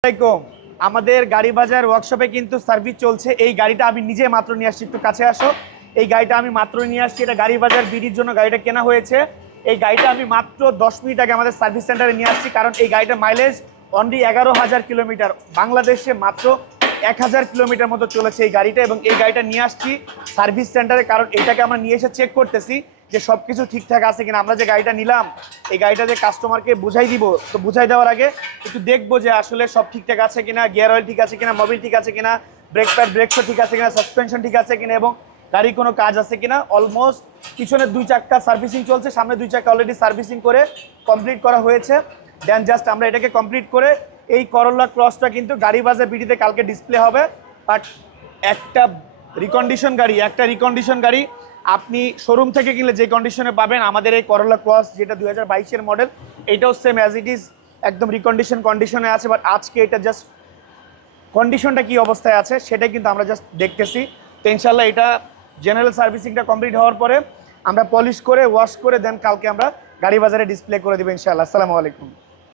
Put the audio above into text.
আসসালামাইকুম। আমাদের গাড়ি বাজার ওয়ার্কশপে কিন্তু সার্ভিস চলছে। এই গাড়িটা আমি নিজে মাত্র নিয়ে আসছি, একটু কাছে আসো। এই গাড়িটা আমি মাত্র নিয়ে আসছি, এটা গাড়ি বাজার বিডির জন্য গাড়িটা কেনা হয়েছে। এই গাড়িটা আমি মাত্র 10 মিনিট আগে আমাদের সার্ভিস সেন্টারে নিয়ে আসছি, কারণ এই গাড়িটার মাইলেজ অনলি 11,000 কিলোমিটার, বাংলাদেশে মাত্র 1,000 কিলোমিটার মতো চলেছে এই গাড়িটা। এবং এই গাড়িটা নিয়ে আসছি সার্ভিস সেন্টারে, কারণ এটাকে আমরা নিয়ে এসে চেক করতেছি যে সব কিছু ঠিকঠাক আছে কিনা। আমরা যে গাড়িটা নিলাম, এই গাড়িটা যে কাস্টমারকে বুঝাই দিব, তো বুঝাই দেওয়ার আগে একটু দেখবো যে আসলে সব ঠিকঠাক আছে কিনা, গিয়ার অয়েল ঠিক আছে কিনা, মোবিল ঠিক আছে কিনা, ব্রেক প্যাড ব্রেক শো ঠিক আছে কিনা, সাসপেনশন ঠিক আছে কিনা, এবং গাড়ির কোনো কাজ আছে কিনা। অলমোস্ট পিছনের 2 চাক্কা সার্ভিসিং চলছে, সামনে 2 চাক্কা অলরেডি সার্ভিসিং করে কমপ্লিট করা হয়েছে। দেন জাস্ট আমরা এটাকে কমপ্লিট করে এই করোলা ক্রসটা কিন্তু গাড়ি বাজার বিডিতে কালকে ডিসপ্লে হবে। বাট একটা রিকন্ডিশন গাড়ি আপনি শোরুম থেকে কিনলে যে কন্ডিশনে পাবেন, আমাদের এই করোলা ক্রস যেটা 2022-এর মডেল, এটাও সেম অ্যাজ ইট ইজ একদম কন্ডিশনে আছে। বাট আজকে এটা জাস্ট কন্ডিশনটা কি অবস্থায় আছে সেটাই কিন্তু আমরা জাস্ট দেখতেছি। তো ইনশাল্লাহ এটা জেনারেল সার্ভিসিংটা কমপ্লিট হওয়ার পরে আমরা পলিশ করে ওয়াশ করে দেন কালকে আমরা গাড়ি বাজারে ডিসপ্লে করে দেবো ইনশাল্লাহ। আসসালামু আলাইকুম।